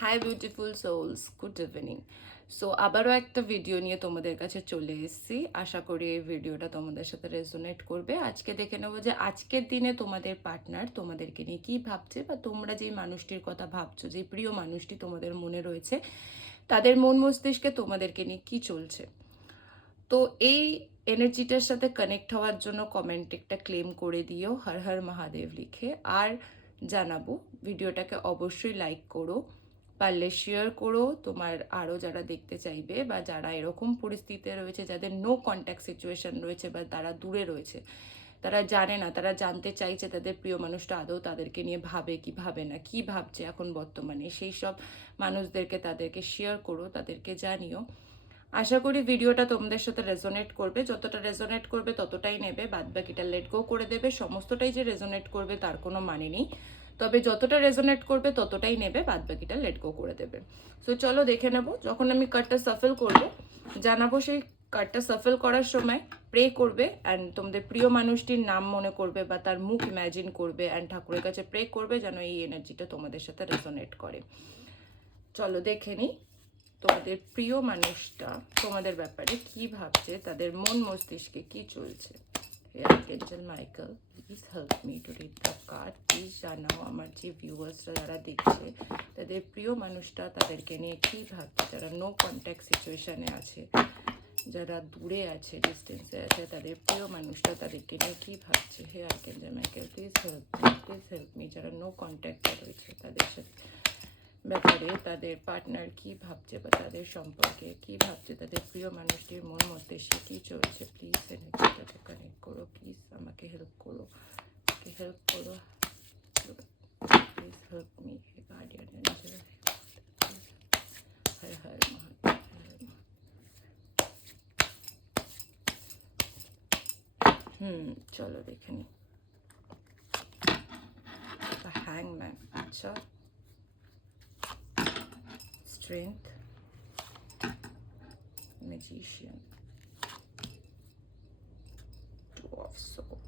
High beautiful souls, good evening. So আবারও একটা video নিয়ে তোমাদের কাছে চলে এসেছি। আশা করি এই ভিডিওটা তোমাদের সাথে রেজোনেট করবে। আজকে দেখে নেবো যে আজকের দিনে তোমাদের পার্টনার তোমাদেরকে নিয়ে কী ভাবছে, বা তোমরা যেই মানুষটির কথা ভাবছো, যেই প্রিয় মানুষটি তোমাদের মনে রয়েছে, তাদের মন মস্তিষ্কে তোমাদেরকে নিয়ে কী চলছে। তো এই এনার্জিটার সাথে কানেক্ট হওয়ার জন্য কমেন্ট একটা ক্লেম করে দিও, হর হর মহাদেব লিখে। আর জানাবো ভিডিওটাকে অবশ্যই লাইক করো, পারলে শেয়ার করো তোমার আরও যারা দেখতে চাইবে, বা যারা এরকম পরিস্থিতিতে রয়েছে, যাদের নো কন্ট্যাক্ট সিচুয়েশন রয়েছে, বা তারা দূরে রয়েছে, তারা জানে না, তারা জানতে চাইছে তাদের প্রিয় মানুষটা আদৌ তাদেরকে নিয়ে ভাবে কি ভাবে না, কি ভাবছে এখন বর্তমানে, সেই সব মানুষদেরকে তাদেরকে শেয়ার করো, তাদেরকে জানিও। আশা করি ভিডিওটা তোমাদের সাথে রেজোনেট করবে। যতটা রেজোনেট করবে ততটাই নেবে, বাদ বাকিটা লেট গো করে দেবে। সমস্তটাই যে রেজোনেট করবে তার কোনো মানে নেই, তবে যতটা রেজোনেট করবে ততটাই নেবে, বাদ বাকিটা লেট গো করে দেবে। সো চলো দেখে নেব। যখন আমি কার্ডটা সাফল করব, জানাবো সেই কার্ডটা সাফল করার সময় প্রে করবে অ্যান্ড তোমাদের প্রিয় মানুষটির নাম মনে করবে বা তার মুখ ইম্যাজিন করবে অ্যান্ড ঠাকুরের কাছে প্রে করবে যেন এই এনার্জিটা তোমাদের সাথে রেজোনেট করে। চলো দেখে নিই তোমাদের প্রিয় মানুষটা তোমাদের ব্যাপারে কি ভাবছে, তাদের মন মস্তিষ্কে কি চলছে। Archangel Michael, please help me to read the card. Please জানাও আমার যে ভিউয়ার্সরা যারা দেখছে, তাদের প্রিয় মানুষটা তাদেরকে নিয়ে কি ভাবছে, যারা নো কন্ট্যাক্ট সিচুয়েশনে আছে, যারা দূরে আছে, ডিস্টেন্সে আছে, তাদের প্রিয় মানুষটা তাদেরকে নিয়ে কি ভাবছে। হে আর্কএঞ্জেল মাইকেল, প্লিজ হেল্প মি, যারা নো কন্ট্যাক্টে রয়েছে তাদের সাথে ব্যাপারে, তাদের পার্টনার কি ভাবছে বা তাদের সম্পর্কে কি ভাবছে, তাদের প্রিয় মানুষটির মন মস্তিষ্কে কি চলছে। প্লিজ এনার্জিটাকে কানেক্ট করো, প্লিজ আমাকে হেল্প করো, হেল্প করো, please help me guardian angel. হর হর মহাদেব। চলো দেখে নি। হ্যাংম্যান, আচ্ছা, strength, magician, two of souls.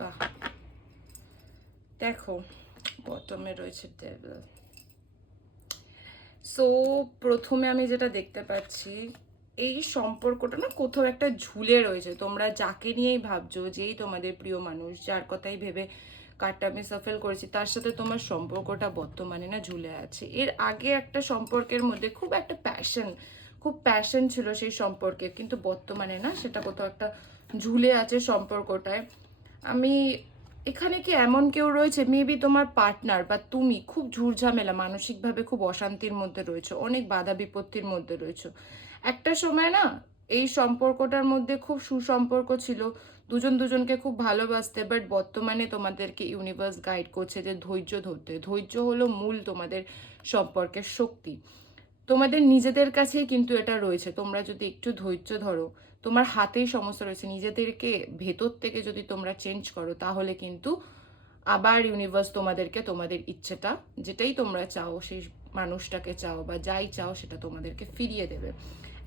বাহ, দেখো বটমে রয়েছে ডেভিল। সো প্রথমে আমি যেটা দেখতে পাচ্ছি, এই সম্পর্কটা না কোথাও একটা ঝুলে রয়েছে। তোমরা যাকে নিয়েই ভাবছো, যেই তোমাদের প্রিয় মানুষ, যার কথাই ভেবে কার্ডটা আমি সাফল করেছি, তার সাথে তোমার সম্পর্কটা বর্তমানে না ঝুলে আছে। এর আগে একটা সম্পর্কের মধ্যে খুব প্যাশন ছিল সেই সম্পর্কে, কিন্তু বর্তমানে না সেটা কোথাও একটা ঝুলে আছে সম্পর্কটায়। আমি এখানে কি এমন কেউ রয়েছে, মেবি তোমার পার্টনার বা তুমি খুব ঝুরঝামেলা, মানসিকভাবে খুব অশান্তির মধ্যে রয়েছে, অনেক বাধা বিপত্তির মধ্যে রয়েছে। একটা সময় না এই সম্পর্কটার মধ্যে খুব সুসম্পর্ক ছিল, দুজন দুজনকে খুব ভালোবাসতে, বাট বর্তমানে তোমাদেরকে ইউনিভার্স গাইড করছে যে ধৈর্য ধরতে। ধৈর্য হলো মূল তোমাদের সম্পর্কের শক্তি। তোমাদের নিজেদের কাছেই কিন্তু এটা রয়েছে। তোমরা যদি একটু ধৈর্য ধরো, তোমার হাতেই সমস্যা রয়েছে। নিজেদেরকে ভেতর থেকে যদি তোমরা চেঞ্জ করো, তাহলে কিন্তু আবার ইউনিভার্স তোমাদেরকে তোমাদের ইচ্ছেটা, যেটাই তোমরা চাও, সেই মানুষটাকে চাও বা যাই চাও, সেটা তোমাদেরকে ফিরিয়ে দেবে।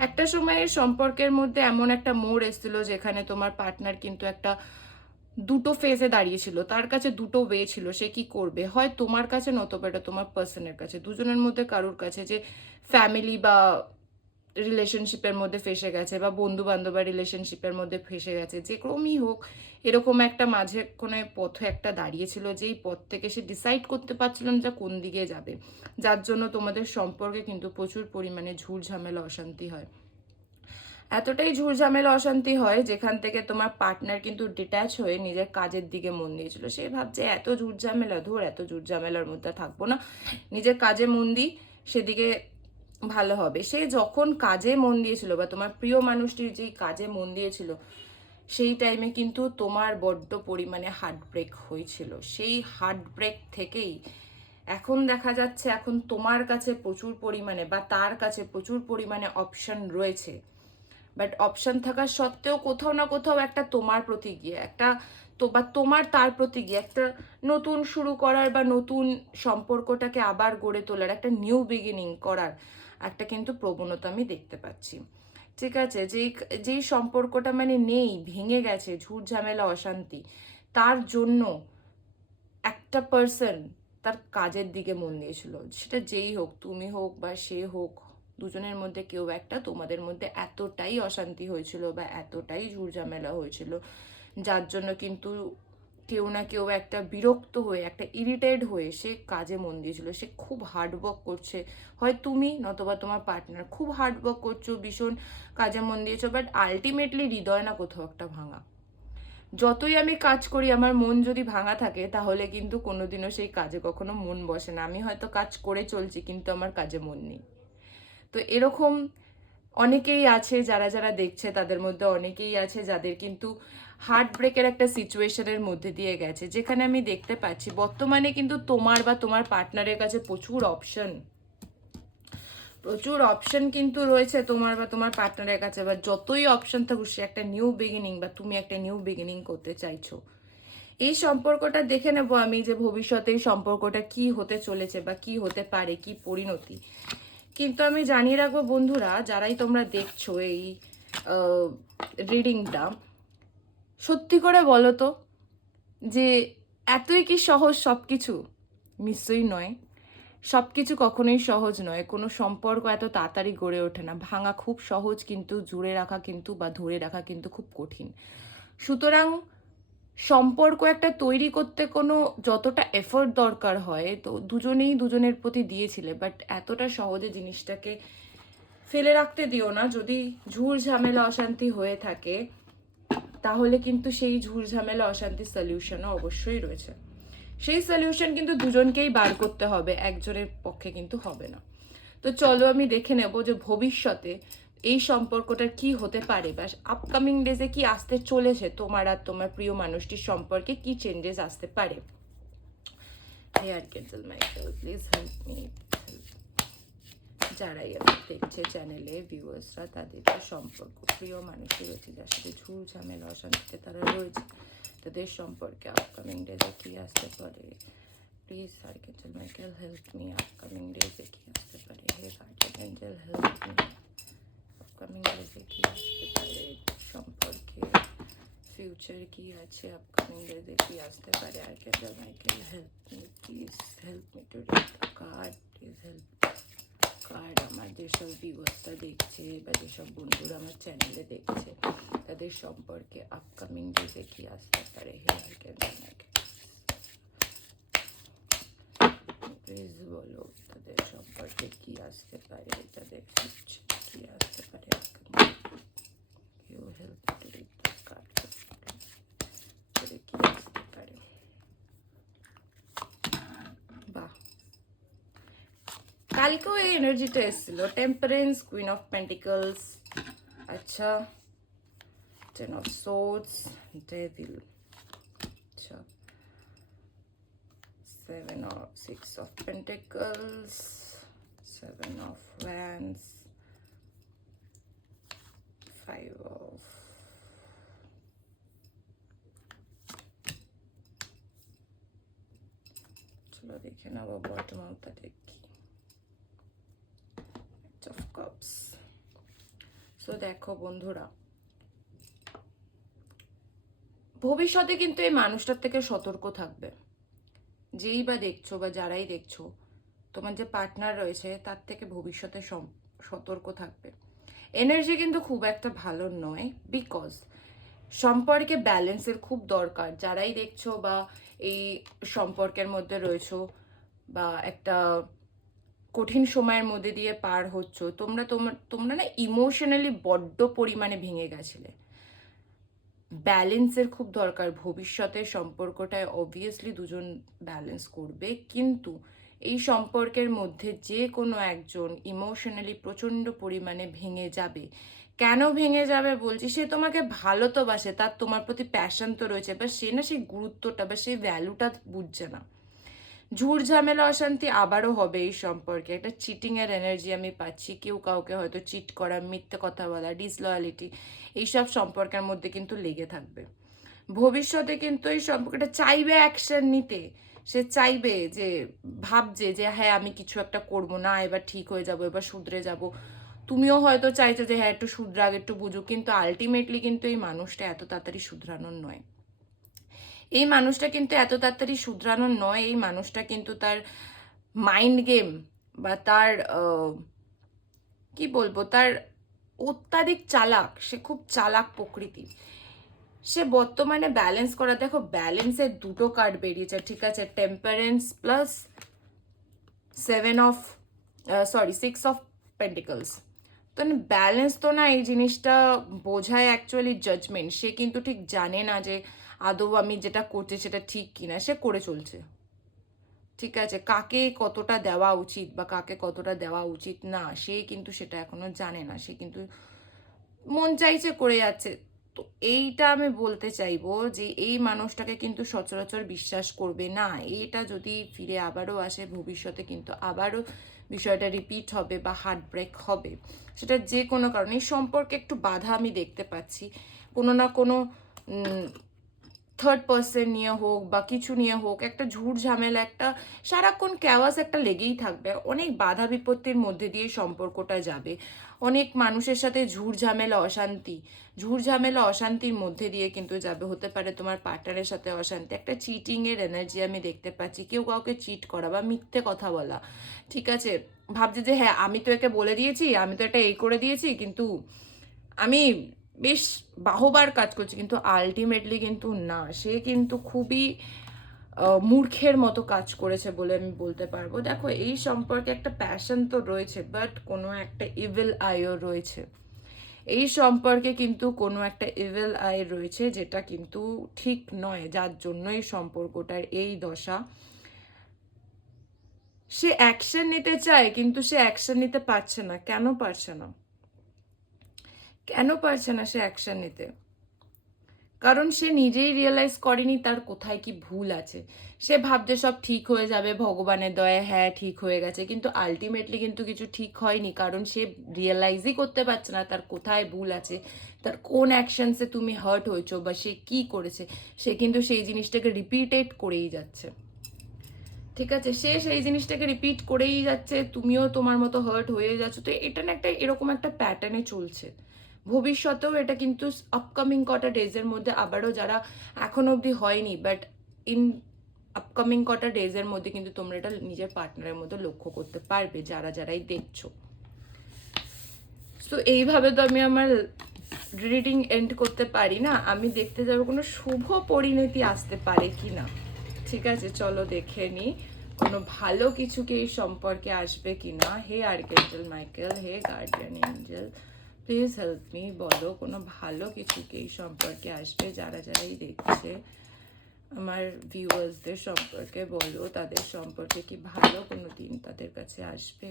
একটা সময়ের সম্পর্কের মধ্যে এমন একটা মোড় এসেছিল যেখানে তোমার পার্টনার কিন্তু একটা দুটো ফেজে দাঁড়িয়েছিল, তার কাছে দুটো ওয়ে ছিল সে কি করবে। হয় তোমার কাছে, নতবা এটা তোমার পার্সনের কাছে, দুজনের মধ্যে কারোর কাছে, যে ফ্যামিলি বা রিলেশনশিপের মধ্যে ফেসে গেছে, বা বন্ধু বান্ধব বা রিলেশনশিপের মধ্যে ফেসে গেছে, যে ক্রমই হোক, এরকম একটা মাঝে কোনো পথে একটা দাঁড়িয়েছিল, যেই পথ থেকে সে ডিসাইড করতে পারছিল না যে কোন দিকে যাবে, যার জন্য তোমাদের সম্পর্কে কিন্তু প্রচুর পরিমাণে ঝুট ঝামেলা অশান্তি হয়। এতটাই ঝুরঝামেলা অশান্তি হয় যেখান থেকে তোমার পার্টনার কিন্তু ডিট্যাচ হয়ে নিজের কাজের দিকে মন দিয়েছিল। সে ভাবছে এত ঝুরঝামেলা, এত ঝুরঝামেলার মধ্যে থাকবো না, নিজের কাজে মন দিই, সেদিকে ভালো হবে। সে যখন কাজে মন দিয়েছিল, বা তোমার প্রিয় মানুষটির যেই কাজে মন দিয়েছিল, সেই টাইমে কিন্তু তোমার বড্ড পরিমাণে হার্ট ব্রেক হয়েছিল। সেই হার্ট ব্রেক থেকেই এখন দেখা যাচ্ছে, এখন তোমার কাছে প্রচুর পরিমাণে বা তার কাছে প্রচুর পরিমাণে অপশন রয়েছে, বাট অপশন থাকা সত্ত্বেও কোথাও না কোথাও একটা তোমার প্রতি গিয়ে একটা তো বা তোমার তার প্রতি গিয়ে একটা নতুন শুরু করার বা নতুন সম্পর্কটাকে আবার গড়ে তোলার একটা নিউ বিগিনিং করার একটা কিন্তু প্রবণতা আমি দেখতে পাচ্ছি। ঠিক আছে, যেই সম্পর্কটা মানে নেই, ভেঙে গেছে, ঝুট ঝামেলা অশান্তি, তার জন্য একটা পার্সন তার কাজের দিকে মন দিয়েছিল, সেটা যেই হোক, তুমি হোক বা সে হোক, দুজনের মধ্যে কেউ একটা, তোমাদের মধ্যে এতটাই অশান্তি হয়েছিল বা এতটাই ঝুট ঝামেলা হয়েছিল যার জন্য কিন্তু কেউ না কেউ একটা বিরক্ত হয়ে, একটা ইরিটেট হয়ে সে কাজে মন দিয়েছিল। সে খুব হার্ডওয়ার্ক করছে, হয় তুমি নতবা তোমার পার্টনার খুব হার্ডওয়ার্ক করছো, ভীষণ কাজে মন দিয়েছো, বাট আলটিমেটলি হৃদয় না কোথাও একটা ভাঙা। যতই আমি কাজ করি, আমার মন যদি ভাঙা থাকে তাহলে কিন্তু কোনোদিনও সেই কাজে কখনো মন বসে না। আমি হয়তো কাজ করে চলছি কিন্তু আমার কাজে মন নেই। তো এরকম অনেকেই আছে, যারা যারা দেখছে তাদের মধ্যে অনেকেই আছে যাদের কিন্তু হার্ট ব্রেকের একটা সিচুয়েশনের মধ্যে দিয়ে গেছে, যেখানে আমি দেখতে পাচ্ছি বর্তমানে কিন্তু তোমার বা তোমার পার্টনারের কাছে প্রচুর অপশন কিন্তু রয়েছে তোমার বা তোমার পার্টনারের কাছে। বা যতই অপশন থাকুক, সে একটা নিউ বিগিনিং বা তুমি একটা নিউ বিগিনিং করতে চাইছো। এই সম্পর্কটা দেখে নেব আমি যে ভবিষ্যতে এই সম্পর্কটা কি হতে চলেছে বা কি হতে পারে, কি পরিণতি। কিন্তু আমি জানিয়ে রাখবো বন্ধুরা, যারাই তোমরা দেখছো এই রিডিংটা, সত্যি করে বলো তো যে এতই কি সহজ সব কিছু? নিশ্চয়ই নয়। সব কিছু কখনোই সহজ নয়। কোনো সম্পর্ক এত তাড়াতাড়ি গড়ে ওঠে না। ভাঙা খুব সহজ, কিন্তু জুড়ে রাখা কিন্তু বা ধরে রাখা কিন্তু খুব কঠিন। সুতরাং সম্পর্ক একটা তৈরি করতে কোনো যতটা এফোর্ট দরকার হয়, তো দুজনেই দুজনের প্রতি দিয়েছিলে, বাট এতটা সহজে জিনিসটাকে ফেলে রাখতে দিও না। যদি ঝুর ঝামেলা অশান্তি হয়ে থাকে, তাহলে কিন্তু সেই ঝুর ঝামেলা অশান্তির সলিউশনও অবশ্যই রয়েছে। সেই সলিউশন কিন্তু দুজনকেই বার করতে হবে, একজনের পক্ষে কিন্তু হবে না। তো চলো আমি দেখে নেব যে ভবিষ্যতে এই সম্পর্কটার কি হতে পারে বা আপকামিং ডেজে কি আসতে চলেছে, তোমার আর তোমার প্রিয় মানুষটির সম্পর্কে কি চেঞ্জেস আসতে পারে। হে archangel Michael, please help me. যারাই আমার দেখছে চ্যানেলে ভিউয়ার্সরা, তাদের যে সম্পর্ক, প্রিয় মানুষের রয়েছে, যার সাথে ঝুল ঝামেলা অশান্তিতে তারা রয়েছে, তাদের সম্পর্কে আপকামিং ডেজে কি আসতে পারে। Please archangel Michael help me, upcoming ডেজে কি আসতে পারে। হে guardian angel help me, upcoming ডেজে কি আসতে পারে সম্পর্কে, ফিউচার কি আছে, আপকামিং ডেজে কি আসতে পারে। আর্কেঞ্জেল Michael help me, please help me to read the card, please help card. আমার যেসব ভিউয়ার্সরা দেখছে বা যেসব বন্ধুরা আমার চ্যানেলে দেখছে, তাদের সম্পর্কে আপকামিং ডেজে কি আসতে পারে। হে আর্কেঞ্জেল মাইকেল প্লিজ বলো তাদের সম্পর্কে কি আসতে পারে, তাদের ফিউচার কি আসতে পারে। You help to read the card, কি আসতে পারে। বাহ, কালকেও এই এনার্জিটা এসেছিল। টেম্পারেন্স, কুইন অফ পেন্টিকলস, আচ্ছা, টেন অফ সোর্ডস, ডেভিল, আচ্ছা, six of pentacles, seven of wands, five of, চলো দেখে নেবো বটম অফ দ্য ডেক কি। Of cups. সো দেখো বন্ধুরা, ভবিষ্যতে কিন্তু এই মানুষটার থেকে সতর্ক থাকবে। যেই বা দেখছো বা যারাই দেখছো, তোমার যে পার্টনার রয়েছে তার থেকে ভবিষ্যতে সতর্ক থাকবে। এনার্জি কিন্তু খুব একটা ভালো নয়, বিকজ সম্পর্কে ব্যালেন্সের খুব দরকার। যারাই দেখছো বা এই সম্পর্কের মধ্যে রয়েছো বা একটা কঠিন সময়ের মধ্যে দিয়ে পার হচ্ছ, তোমরা না ইমোশনালি বড্ড পরিমাণে ভেঙে গেছিলে। ব্যালেন্সের খুব দরকার ভবিষ্যতের সম্পর্কটায়। অবভিয়াসলি দুজন ব্যালেন্স করবে, কিন্তু এই সম্পর্কের মধ্যে যে কোনো একজন ইমোশনালি প্রচণ্ড পরিমাণে ভেঙে যাবে। কেন ভেঙে যাবে বলছি, সে তোমাকে ভালো তো বাসে, তার তোমার প্রতি প্যাশন তো রয়েছে, বা সে না সেই গুরুত্বটা বা সেই ভ্যালুটা বুঝছে না। ঝুট ঝামেলা অশান্তি আবারও হবে এই সম্পর্কে, একটা চিটিং এর এনার্জি আমি পাচ্ছি, কেউ কাউকে হয়তো চিট করা, মিথ্যে কথা বলা, ডিসলয়ালিটি, এইসব সম্পর্কের মধ্যে কিন্তু লেগে থাকবে। ভবিষ্যতে কিন্তু এই সম্পর্কটা চাইবে অ্যাকশন নিতে, সে চাইবে যে, ভাবছে যে হ্যাঁ আমি কিছু একটা করবো না, এবার ঠিক হয়ে যাব, এবার শুধরে যাব। তুমিও হয়তো চাইছো যে হ্যাঁ একটু শুধরাগ, একটু বুঝুক, কিন্তু আলটিমেটলি কিন্তু এই মানুষটা এত তাড়াতাড়ি শুধরানোর নয়। এই মানুষটা কিন্তু এত তাড়াতাড়ি শুধরানোর নয়। এই মানুষটা কিন্তু তার মাইন্ড গেম বা তার কি বলবো, তার অত্যাধিক চালাক, সে খুব চালাক প্রকৃতি। সে বর্তমানে ব্যালেন্স করা, দেখো ব্যালেন্সের দুটো কার্ড বেরিয়েছে, ঠিক আছে, টেম্পারেন্স প্লাস 6 অফ পেন্টিকলস। তো ব্যালেন্স তো না, এই জিনিসটা বোঝায় অ্যাকচুয়ালি জাজমেন্ট। সে কিন্তু ঠিক জানে না যে আদৌ আমি যেটা করছি সেটা ঠিক কিনা, সে করে চলছে, ঠিক আছে। কাকে কতটা দেওয়া উচিত বা কাকে কতটা দেওয়া উচিত না, সে কিন্তু সেটা এখনো জানে না, সে কিন্তু মন চাইছে করে যাচ্ছে। তো এইটা আমি বলতে চাইবো যে এই মানুষটাকে কিন্তু সচরাচর বিশ্বাস করবে না। এইটা যদি ফিরে আবারও আসে ভবিষ্যতে, কিন্তু আবারও বিষয়টা রিপিট হবে বা হার্ট ব্রেক হবে, সেটা যে কোনো কারণে। এই সম্পর্কে একটু বাধা আমি দেখতে পাচ্ছি, কোনো না কোনো থার্ড পার্সন নিয়ে হোক বা কিছু নিয়ে হোক, একটা ঝুট ঝামেলা, একটা সারাক্ষণ ক্যাওয়াস একটা লেগেই থাকবে। অনেক বাধা বিপত্তির মধ্যে দিয়ে সম্পর্কটা যাবে, অনেক মানুষের সাথে ঝুট ঝামেলা অশান্তির মধ্যে দিয়ে কিন্তু যাবে। হতে পারে তোমার পার্টনারের সাথে অশান্তি, একটা চিটিং এর এনার্জি আমি দেখতে পাচ্ছি, কেউ কাউকে চিট করা বা মিথ্যে কথা বলা, ঠিক আছে। ভাবছে যে হ্যাঁ আমি তো একে বলে দিয়েছি, আমি তো এটা এই করে দিয়েছি, কিন্তু আমি বেশ বাহবার কাজ করছি, কিন্তু আলটিমেটলি কিন্তু না, সে কিন্তু খুবই মূর্খের মতো কাজ করেছে বলে আমি বলতে পারবো। দেখো এই সম্পর্কে একটা প্যাশন তো রয়েছে, বাট কোনো একটা ইভিল আইও রয়েছে এই সম্পর্কে, কিন্তু কোনো একটা ইভিল আই রয়েছে যেটা কিন্তু ঠিক নয়, যার জন্য এই সম্পর্কটার এই দশা। সে অ্যাকশন নিতে চায় কিন্তু সে অ্যাকশন নিতে পারছে না। কেন পারছে না? কেন পারছে না সে অ্যাকশন নিতে? কারণ সে নিজেই রিয়েলাইজ করেনি তার কোথায় কি ভুল আছে। সে ভাবছে সব ঠিক হয়ে যাবে ভগবানের দয়ায়, হ্যাঁ ঠিক হয়ে গেছে, কিন্তু আলটিমেটলি কিন্তু কিছু ঠিক হয়নি। কারণ সে রিয়েলাইজই করতে পারছে না তার কোথায় ভুল আছে, তার কোন অ্যাকশনসে তুমি হার্ট হয়েছো বা সে কি করেছে। সে কিন্তু সেই জিনিসটাকে রিপিটেড করেই যাচ্ছে, ঠিক আছে। সে সেই জিনিসটাকে রিপিট করেই যাচ্ছে, তুমিও তোমার মতো হার্ট হয়ে যাচ্ছ। তো এটা না একটা এরকম একটা প্যাটার্নে চলছে। ভবিষ্যতেও এটা কিন্তু আপকামিং কটা ডেজের মধ্যে আবারও, যারা এখন অবধি হয়নি বাট ইন আপকামিং কটা ডেজের মধ্যে কিন্তু তোমরা এটা নিজের পার্টনারের মধ্যে লক্ষ্য করতে পারবে, যারাই দেখছো। তো এইভাবে তো আমি আমার রিডিং এন্ড করতে পারি না, আমি দেখতে যাবো কোনো শুভ পরিণতি আসতে পারে কি না। ঠিক আছে, চলো দেখে নি কোনো ভালো কিছু কি এই সম্পর্কে আসবে কিনা। হে আর্কেঞ্জেল মাইকেল, হে guardian angel, please help me, বলো কোনো ভালো কিছু কি এই সম্পর্কে আসবে। যারাই দেখছে আমার ভিউয়ার্সদের সম্পর্কে বলো, তাদের সম্পর্কে কি ভালো কোনো দিন তাদের কাছে আসবে,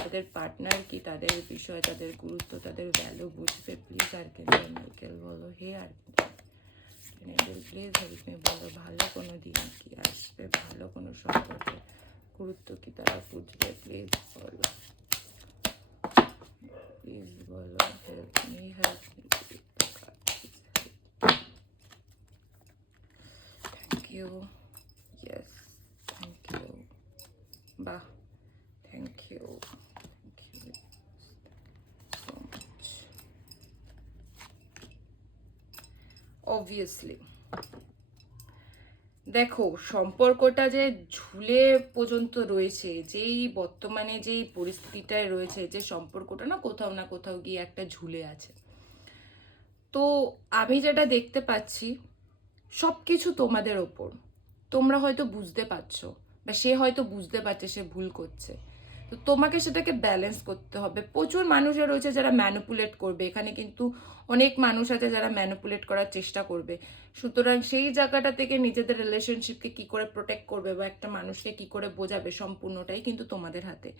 তাদের পার্টনার কি তাদের বিষয়, তাদের গুরুত্ব, তাদের ভ্যালু বুঝবে। প্লিজ আর্কেঞ্জেল মাইকেল বলো, হে আর্কেঞ্জেল প্লিজ হেল্প মি, বলো ভালো কোনো দিন কি আসবে, ভালো কোনো সম্পর্কে গুরুত্ব কি তারা বুঝবে। প্লিজ বলো, প্লিজ বলো, help me, help me. Thank you, yes, thank you, বাহ, thank you, thank you so much. Obviously দেখো সম্পর্কটা যে ঝুলে পর্যন্ত রয়েছে, যেই বর্তমানে যেই পরিস্থিতিটায় রয়েছে, যে সম্পর্কটা না কোথাও গিয়ে একটা ঝুলে আছে। তো আমি যেটা দেখতে পাচ্ছি, সব কিছু তোমাদের ওপর। তোমরা হয়তো বুঝতে পারছো বা সে হয়তো বুঝতে পারছে সে ভুল করছে, তো তোমাকে সেটাকে ব্যালেন্স করতে হবে। প্রচুর মানুষের রয়েছে যারা ম্যানিপুলেট করবে, এখানে কিন্তু অনেক মানুষ আছে যারা ম্যানিপুলেট করার চেষ্টা করবে। সুতরাং সেই জায়গাটা থেকে নিজেদের রিলেশনশিপকে কি করে প্রোটেক্ট করবে বা একটা মানুষকে কি করে বোঝাবে, সম্পূর্ণটাই কিন্তু তোমাদের হাতে।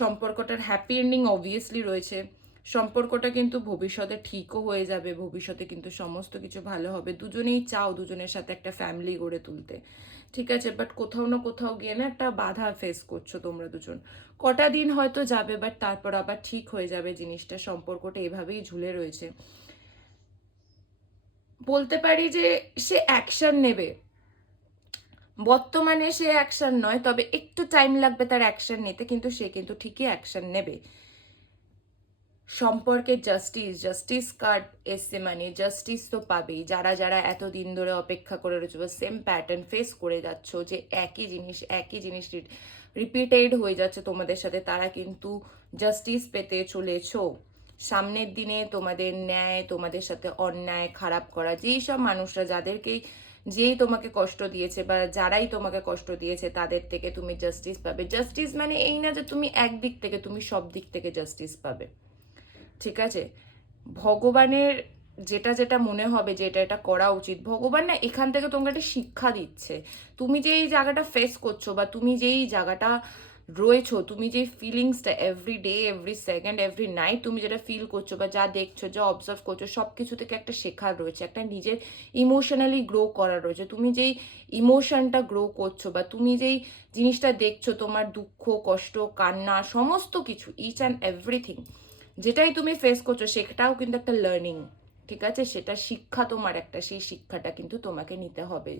সম্পর্কটার হ্যাপি এন্ডিং অবভিয়াসলি রয়েছে, সম্পর্কটা কিন্তু ভবিষ্যতে ঠিকও হয়ে যাবে, ভবিষ্যতে কিন্তু সমস্ত কিছু ভালো হবে, দুজনেই চাও দুজনের সাথে একটা ফ্যামিলি গড়ে তুলতে, ঠিক আছে। বাট কোথাও না কোথাও গিয়ে না একটা বাধা ফেস করছো তোমরা দুজন। কটা দিন হয়তো যাবে, বাট তারপর আবার ঠিক হয়ে যাবে জিনিসটা, সম্পর্কটা এভাবেই ঝুলে রয়েছে। বলতে পারি যে সে অ্যাকশন নেবে, বর্তমানে সে অ্যাকশন নয়, তবে একটু টাইম লাগবে তার অ্যাকশন নিতে, কিন্তু সে কিন্তু ঠিকই অ্যাকশন নেবে। সম্পর্কে জাস্টিস কার্ড এসছে, মানে জাস্টিস তো পাবেই। যারা যারা এতদিন ধরে অপেক্ষা করে রয়েছে বা সেম প্যাটার্ন ফেস করে যাচ্ছ, যে একই জিনিস রিপিটেড হয়ে যাচ্ছে তোমাদের সাথে, তারা কিন্তু জাস্টিস পেতে চলেছো। সামনের দিনে তোমাদের ন্যায়, তোমাদের সাথে অন্যায় খারাপ করা যেই সব মানুষরা, যেই তোমাকে কষ্ট দিয়েছে বা যারাই তোমাকে কষ্ট দিয়েছে, তাদের থেকে তুমি জাস্টিস পাবে। জাস্টিস মানে এই না যে তুমি একদিক থেকে, তুমি সব দিক থেকে জাস্টিস পাবে, ঠিক আছে। ভগবানের যেটা যেটা মনে হবে যে এটা করা উচিত, ভগবান না এখান থেকে তোমাকে একটা শিক্ষা দিচ্ছে। তুমি যে এই জায়গাটা ফেস করছো বা তুমি যেই জায়গাটা রয়েছো, তুমি যে ফিলিংসটা every day, every second, every night তুমি যেটা ফিল করছো বা যা দেখছো, যা অবজার্ভ করছো, সব কিছু থেকে একটা শেখার রয়েছে, একটা নিজের ইমোশনালি গ্রো করার রয়েছে। তুমি যেই ইমোশনটা গ্রো করছো বা তুমি যেই জিনিসটা দেখছো, তোমার দুঃখ, কষ্ট, কান্না, সমস্ত কিছু, ইচ অ্যান্ড এভরিথিং যেটাই তুমি ফেস করছো, সেটাও কিন্তু একটা লার্নিং, ঠিক আছে। সেটা শিক্ষা তোমার একটা, সেই শিক্ষাটা কিন্তু তোমাকে নিতে হবে।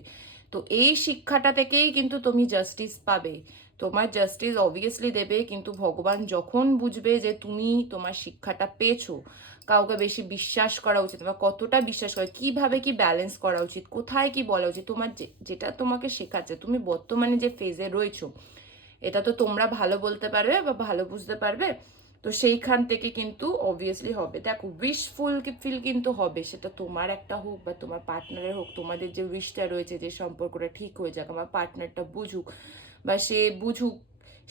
তো এই শিক্ষাটা থেকেই কিন্তু তুমি জাস্টিস পাবে। তোমার জাস্টিস অবভিয়াসলি দেবে, কিন্তু ভগবান যখন বুঝবে যে তুমি তোমার শিক্ষাটা পেয়েছো, কাউকে বেশি বিশ্বাস করা উচিত বা কতটা বিশ্বাস করা, কিভাবে কি ব্যালেন্স করা উচিত, কোথায় কি বলা উচিত, তোমার যেটা তোমাকে শেখাচ্ছে, তুমি বর্তমানে যে ফেজে রয়েছো, এটা তো তোমরা ভালো বলতে পারবে বা ভালো বুঝতে পারবে। তো সেইখান থেকে কিন্তু অবভিয়াসলি হবে। দেখো, উইশফুল ফিল কিন্তু হবে, সেটা তোমার একটা হোক বা তোমার পার্টনারের হোক। তোমাদের যে উইশটা রয়েছে যে সম্পর্কটা ঠিক হয়ে যাক, আমার পার্টনারটা বুঝুক বা সে বুঝুক,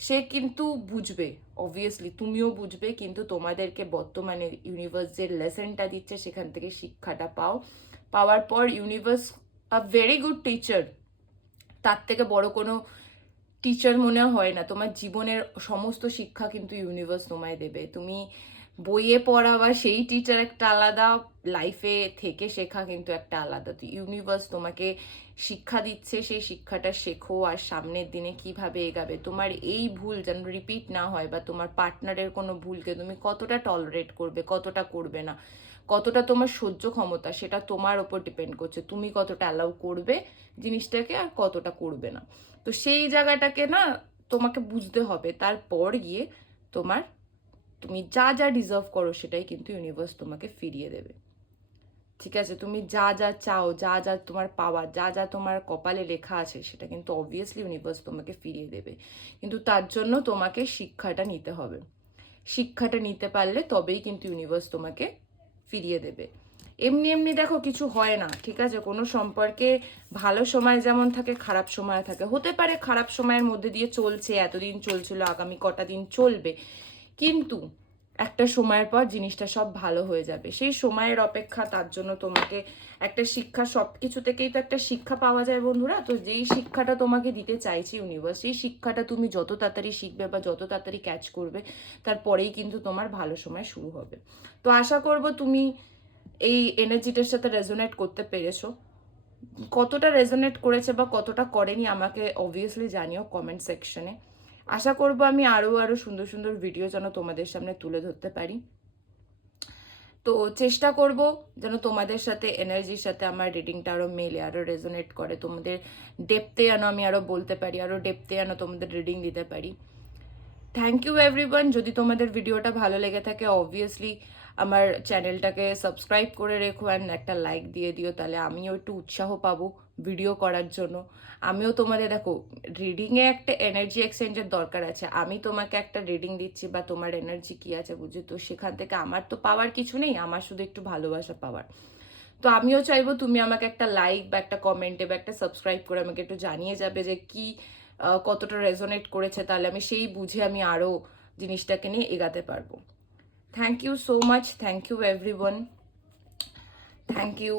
সে কিন্তু বুঝবে, অবভিয়াসলি তুমিও বুঝবে। কিন্তু তোমাদেরকে বর্তমানে ইউনিভার্স যে লেসনটা দিচ্ছে, সেখান থেকে শিক্ষাটা পাওয়ার পর universe a very good teacher, তার থেকে বড় কোনো টিচার মনে হয় না। তোমার জীবনের সমস্ত শিক্ষা কিন্তু ইউনিভার্স তোমায় দেবে। তুমি বইয়ে পড়া বা সেই টিচার একটা আলাদা, লাইফে থেকে শেখা কিন্তু একটা আলাদা। তো ইউনিভার্স তোমাকে শিক্ষা দিচ্ছে, সেই শিক্ষাটা শেখো আর সামনের দিনে কিভাবে এগাবে, তোমার এই ভুল যেন রিপিট না হয়, বা তোমার পার্টনারের কোনো ভুলকে তুমি কতটা টলারেট করবে, কতটা করবে না, কতটা তোমার সহ্য ক্ষমতা, সেটা তোমার ওপর ডিপেন্ড করছে। তুমি কতটা অ্যালাউ করবে জিনিসটাকে আর কতটা করবে না। তো সেই জায়গাটাকে না তোমাকে বুঝতে হবে, তারপর গিয়ে তুমি যা যা ডিজার্ভ করো সেটাই কিন্তু ইউনিভার্স তোমাকে ফিরিয়ে দেবে, ঠিক আছে। তুমি যা যা চাও, যা যা তোমার পাওয়ার, যা যা তোমার কপালে লেখা আছে, সেটা কিন্তু অবভিয়াসলি ইউনিভার্স তোমাকে ফিরিয়ে দেবে। কিন্তু তার জন্য তোমাকে শিক্ষাটা নিতে হবে। শিক্ষাটা নিতে পারলে তবেই কিন্তু ইউনিভার্স তোমাকে ফিরিয়ে দেবে। এমনি এমনি দেখো কিছু হয় না, ঠিক আছে। কোনো সম্পর্কে ভালো সময় যেমন থাকে, খারাপ সময় থাকে। হতে পারে খারাপ সময়ের মধ্যে দিয়ে চলছে, এতদিন চলছিল, আগামী কটা দিন চলবে, কিন্তু একটা সময়ের পর জিনিসটা সব ভালো হয়ে যাবে। সেই সময়ের অপেক্ষা, তার জন্য তোমাকে একটা শিক্ষা, সব কিছু থেকেই তো একটা শিক্ষা পাওয়া যায় বন্ধুরা। তো যেই শিক্ষাটা তোমাকে দিতে চাইছে ইউনিভার্স, সেই শিক্ষাটা তুমি যত তাড়াতাড়ি শিখবে বা যত তাড়াতাড়ি ক্যাচ করবে, তারপরেই কিন্তু তোমার ভালো সময় শুরু হবে। তো আশা করব তুমি এই এনার্জিটার সাথে রেজোনেট করতে পেরেছো। কতটা রেজোনেট করেছে বা কতটা করেনি আমাকে অবভিয়াসলি জানিও কমেন্ট সেকশনে। আশা করব আমি আরও সুন্দর সুন্দর ভিডিও যেন তোমাদের সামনে তুলে ধরতে পারি। তো চেষ্টা করব যেন তোমাদের সাথে এনার্জির সাথে আমার রিডিংটা আরও মেলে, আরও রেজোনেট করে, তোমাদের ডেপথে যেন আমি আরও বলতে পারি, আরও ডেপথে যেন তোমাদের রিডিং দিতে পারি। Thank you everyone. যদি তোমাদের ভিডিওটা ভালো লেগে থাকে, অবভিয়াসলি আমার চ্যানেলটাকে সাবস্ক্রাইব করে রেখো অ্যান্ড একটা লাইক দিয়ে দিও, তাহলে আমিও একটু উৎসাহ পাবো ভিডিও করার জন্য। আমিও তোমাদের, দেখো, রিডিংয়ে একটা এনার্জি এক্সচেঞ্জের দরকার আছে। আমি তোমাকে একটা রিডিং দিচ্ছি বা তোমার এনার্জি কী আছে বুঝি, তো সেখান থেকে আমার তো পাওয়ার কিছু নেই, আমার শুধু একটু ভালোবাসা পাওয়ার। তো আমিও চাইবো তুমি আমাকে একটা লাইক বা একটা কমেন্টে বা একটা সাবস্ক্রাইব করে আমাকে একটু জানিয়ে যাবে যে কি কতটা রেজোনেট করেছে, তাহলে আমি সেই বুঝে আমি আরও জিনিসটাকে নিয়ে এগাতে পারবো। Thank you so much, thank you everyone, thank you.